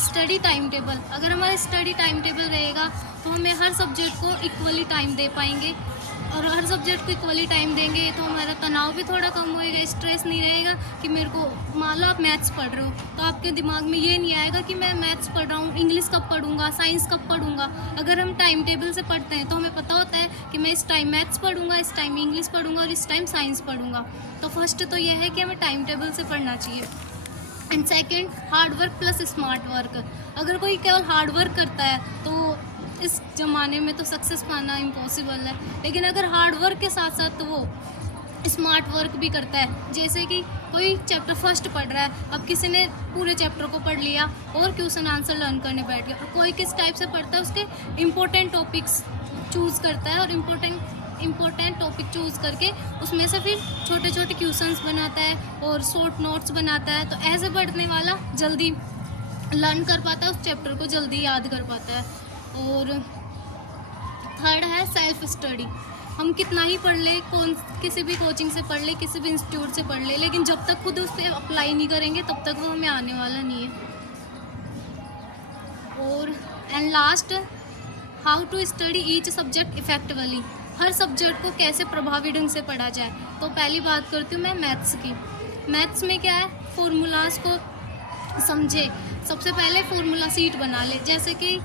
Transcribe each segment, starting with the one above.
Study time table, अगर हमारा study time table रहेगा तो हमें हर सब्जेक्ट को इक्वली टाइम दे पाएंगे, और हर सब्जेक्ट को इक्वली टाइम देंगे तो हमारा तनाव भी थोड़ा कम होएगा, स्ट्रेस नहीं रहेगा कि मेरे को, मान लो आप मैथ्स पढ़ रहे हो तो आपके दिमाग में ये नहीं आएगा कि मैं मैथ्स पढ़ रहा हूँ, इंग्लिश कब पढ़ूंगा, साइंस कब पढ़ूंगा। अगर हम टाइम टेबल से पढ़ते हैं तो हमें पता होता है कि मैं इस टाइम मैथ्स पढ़ूंगा, इस टाइम इंग्लिश पढ़ूंगा और इस टाइम साइंस पढ़ूंगा। तो फर्स्ट तो यह है कि हमें टाइम टेबल से पढ़ना चाहिए। And second, hard work plus smart work. अगर कोई केवल हार्ड वर्क करता है तो इस ज़माने में तो सक्सेस पाना इम्पॉसिबल है, लेकिन अगर हार्ड वर्क के साथ साथ तो वो स्मार्ट वर्क भी करता है, जैसे कि कोई चैप्टर फर्स्ट पढ़ रहा है, अब किसी ने पूरे चैप्टर को पढ़ लिया और क्वेश्चन आंसर लर्न करने बैठ गया, और कोई किस टाइप से पढ़ता है, उसके इम्पोर्टेंट टॉपिक्स चूज़ करता है और इम्पोर्टेंट टॉपिक चूज़ करके उसमें से फिर छोटे छोटे क्वेश्चंस बनाता है और शॉर्ट नोट्स बनाता है। तो ऐसे पढ़ने वाला जल्दी लर्न कर पाता है, उस चैप्टर को जल्दी याद कर पाता है। और थर्ड है सेल्फ स्टडी। हम कितना ही पढ़ ले, किसी भी कोचिंग से पढ़ ले, किसी भी इंस्टीट्यूट से पढ़ ले, लेकिन जब तक खुद उस पर अप्लाई नहीं करेंगे तब तक वो हमें आने वाला नहीं है। और and last, how to study each subject effectively. हर सब्जेक्ट को कैसे प्रभावी ढंग से पढ़ा जाए। तो पहली बात करती हूँ मैं मैथ्स की। मैथ्स में क्या है, फॉर्मूलाज को समझे, सबसे पहले फॉर्मूला सीट बना ले, जैसे कि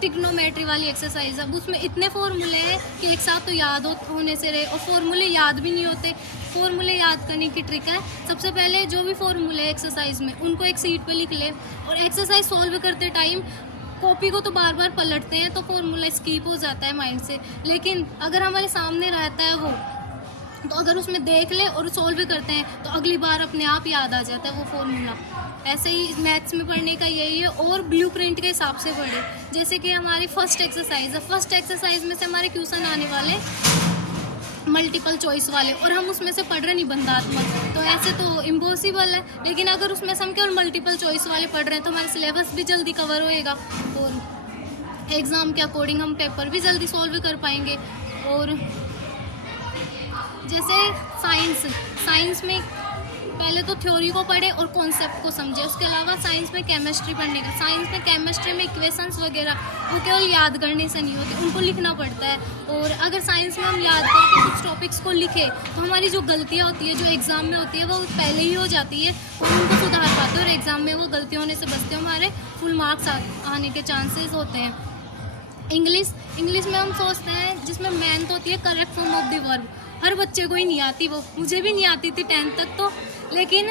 ट्रिग्नोमेट्री वाली एक्सरसाइज। अब उसमें इतने फॉर्मूले हैं कि एक साथ तो याद होने से रहे, और फॉर्मूले याद भी नहीं होते। फॉर्मूले याद करने की ट्रिक है, सबसे पहले जो भी फॉर्मूले एक्सरसाइज में उनको एक सीट पे लिख ले, और एक्सरसाइज सॉल्व करते टाइम कॉपी को तो बार बार पलटते हैं तो फॉर्मूला स्किप हो जाता है माइंड से। लेकिन अगर हमारे सामने रहता है वो, तो अगर उसमें देख ले और सॉल्व करते हैं तो अगली बार अपने आप याद आ जाता है वो फॉर्मूला। ऐसे ही मैथ्स में पढ़ने का यही है, और ब्लूप्रिंट के हिसाब से पढ़े। जैसे कि हमारी फर्स्ट एक्सरसाइज है, फर्स्ट एक्सरसाइज में से हमारे क्वेश्चन आने वाले मल्टीपल चॉइस वाले, और हम उसमें से पढ़ रहे निबंधात्मक, तो ऐसे तो इम्पॉसिबल है। लेकिन अगर उसमें से हम केवल मल्टीपल चॉइस वाले पढ़ रहे हैं तो हमारा सिलेबस भी जल्दी कवर होएगा, और एग्ज़ाम के अकॉर्डिंग हम पेपर भी जल्दी सॉल्व कर पाएंगे। और जैसे साइंस में पहले तो थ्योरी को पढ़े और कॉन्सेप्ट को समझे। उसके अलावा साइंस में केमिस्ट्री पढ़ने का, साइंस में केमिस्ट्री में इक्वेशंस वगैरह वो केवल याद करने से नहीं होती, उनको लिखना पड़ता है। और अगर साइंस में हम याद करके कुछ टॉपिक्स को लिखे तो हमारी जो गलतियाँ होती है, जो एग्ज़ाम में होती है, वो पहले ही हो जाती है, और उनको सुधार पाते हैं, और एग्ज़ाम में वो गलती होने से बचते हैं, हमारे फुल मार्क्स आने के चांसेस होते हैं। इंग्लिश में हम सोचते हैं, जिसमें मेन तो होती है correct form of the verb. हर बच्चे को ही नहीं आती, वो मुझे भी नहीं आती थी 10th तक तो। लेकिन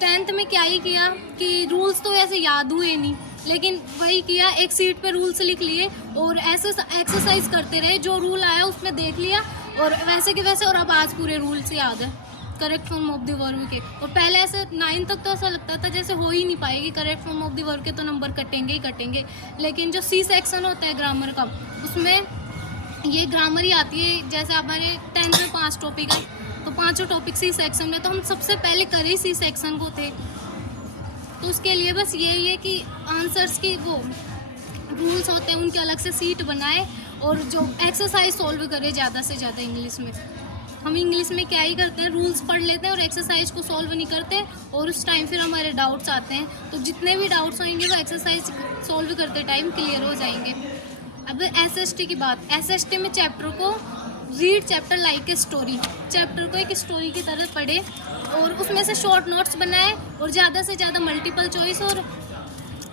10th में क्या ही किया कि रूल्स तो ऐसे याद हुए नहीं, लेकिन वही किया, एक सीट पे रूल्स लिख लिए और ऐसे एक्सरसाइज करते रहे, जो रूल आया उसमें देख लिया और वैसे के वैसे, और अब आज पूरे रूल्स याद है correct form of the verb के। और पहले ऐसे 9th तक तो ऐसा लगता था जैसे हो ही नहीं पाएगी correct form of the verb के, तो नंबर कटेंगे ही कटेंगे। लेकिन जो सी सेक्शन होता है ग्रामर का, उसमें ये ग्रामर ही आती है। जैसे हमारे 10th में 5 टॉपिक है, तो 5 टॉपिक सी सेक्शन में, तो हम सबसे पहले करे सी सेक्शन को थे। तो उसके लिए बस यही है कि आंसर्स की वो रूल्स होते हैं उनके अलग से सीट बनाए, और जो एक्सरसाइज सॉल्व करे ज़्यादा से ज़्यादा। इंग्लिश में हम इंग्लिश में क्या ही करते हैं, रूल्स पढ़ लेते हैं और एक्सरसाइज को सॉल्व नहीं करते, और उस टाइम फिर हमारे डाउट्स आते हैं। तो जितने भी डाउट्स होंगे वो एक्सरसाइज सॉल्व करते टाइम क्लियर हो जाएंगे। अब SST की बात, SST में चैप्टर को read chapter like a story, chapter को एक स्टोरी की तरह पढ़े और उसमें से शॉर्ट नोट्स बनाए, और ज़्यादा से ज़्यादा मल्टीपल चॉइस और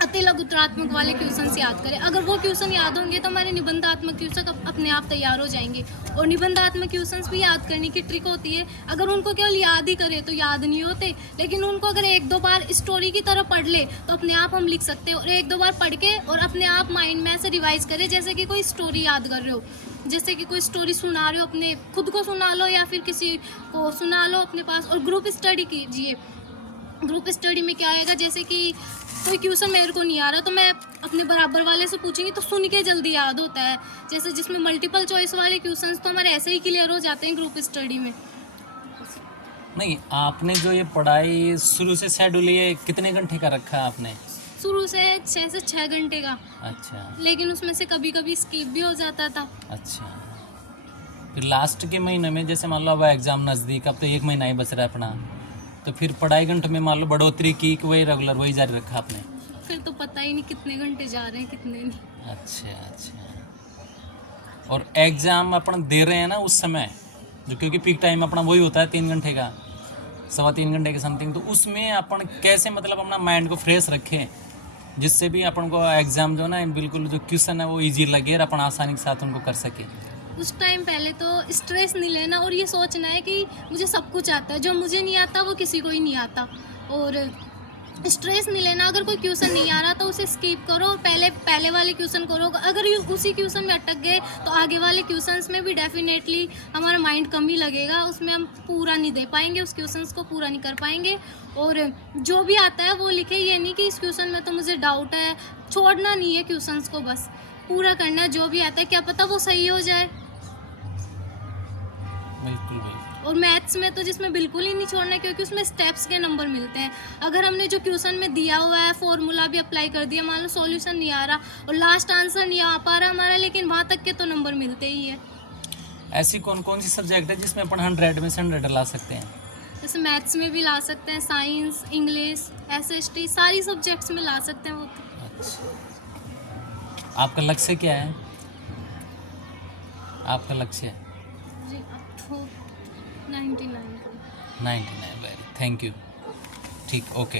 अति लघुत्रात्मक वाले क्वेश्चन याद करें। अगर वो क्वेश्चन याद होंगे तो हमारे निबंधात्मक क्वेश्चन अपने आप तैयार हो जाएंगे। और निबंधात्मक क्वेश्चन भी याद करने की ट्रिक होती है, अगर उनको केवल याद ही करें तो याद नहीं होते, लेकिन उनको अगर 1-2 बार स्टोरी की तरह पढ़ ले तो अपने आप हम लिख सकते हैं। और 1-2 बार पढ़ के और अपने आप माइंड में ऐसे रिवाइज करें जैसे कि कोई स्टोरी याद कर रहे हो, जैसे कि कोई स्टोरी सुना रहे हो, अपने खुद को सुना लो या फिर किसी को सुना लो अपने पास। और ग्रुप स्टडी कीजिए। ग्रुप स्टडी में क्या आएगा, जैसे कि कोई क्वेश्चन मेरे को नहीं आ रहा तो मैं अपने बराबर वाले से पूछूंगी तो सुन के जल्दी याद होता है। जैसे जिसमें मल्टीपल चॉइस वाले क्वेश्चंस तो हमारे ऐसे ही क्लियर हो जाते हैं ग्रुप स्टडी में। नहीं, आपने जो ये पढ़ाई शुरू से शेड्यूल ये कितने घंटे का रखा है आपने? शुरू से 6 से 6 घंटे का। अच्छा। लेकिन उसमें से कभी कभी स्किप भी हो जाता था। अच्छा, फिर लास्ट के महीने में जैसे मान लो अब एग्ज़ाम नज़दीक, अब तो 1 महीना ही बच रहा है अपना, तो फिर पढ़ाई घंटे में मान लो बढ़ोतरी की कि वही रेगुलर वही जारी रखा आपने? फिर तो पता ही नहीं कितने घंटे जा रहे हैं कितने नहीं। अच्छा अच्छा। और एग्ज़ाम अपन दे रहे हैं ना उस समय, जो क्योंकि पीक टाइम अपना वही होता है 3 घंटे का, 3.25 घंटे के समथिंग, तो उसमें अपन कैसे मतलब अपना माइंड को फ्रेश रखें जिससे भी अपन को एग्ज़ाम जो ना बिल्कुल जो क्वेश्चन है वो इजी लगे और अपन आसानी के साथ उनको कर सकें। उस टाइम पहले तो स्ट्रेस नहीं लेना और ये सोचना है कि मुझे सब कुछ आता है, जो मुझे नहीं आता वो किसी को ही नहीं आता। और स्ट्रेस नहीं लेना, अगर कोई क्वेश्चन नहीं आ रहा तो उसे स्किप करो, पहले वाले क्वेश्चन करो। अगर ये उसी क्वेश्चन में अटक गए तो आगे वाले क्वेश्चंस में भी डेफिनेटली हमारा माइंड कम ही लगेगा, उसमें हम पूरा नहीं दे पाएंगे, उस क्वेश्चंस को पूरा नहीं कर पाएंगे। और जो भी आता है वो लिखे, ये नहीं कि इस क्वेश्चन में तो मुझे डाउट है, छोड़ना नहीं है क्वेश्चंस को, बस पूरा करना है। जो भी आता है क्या पता वो सही हो जाए। बिल्कुल बिल्कुल। और मैथ्स में तो जिसमें बिल्कुल ही नहीं छोड़ना है, क्योंकि उसमें स्टेप्स के नंबर मिलते हैं। अगर हमने जो क्वेश्चन में दिया हुआ है फॉर्मूला भी अप्लाई कर दिया, मान लो सॉल्यूशन नहीं आ रहा और लास्ट आंसर नहीं आ पा रहा हमारा, लेकिन वहाँ तक के तो नंबर मिलते ही है। ऐसी कौन कौन सी सब्जेक्ट है जिसमें अपन 100 में से 100 ला सकते हैं? जैसे मैथ्स में भी ला सकते हैं, साइंस, इंग्लिश, SST, सारी सब्जेक्ट्स में ला सकते हैं वो तो। अच्छा, आपका लक्ष्य क्या है? आपका लक्ष्य? जी अब तो 99 का। 99, वेरी थैंक यू। ठीक, ओके।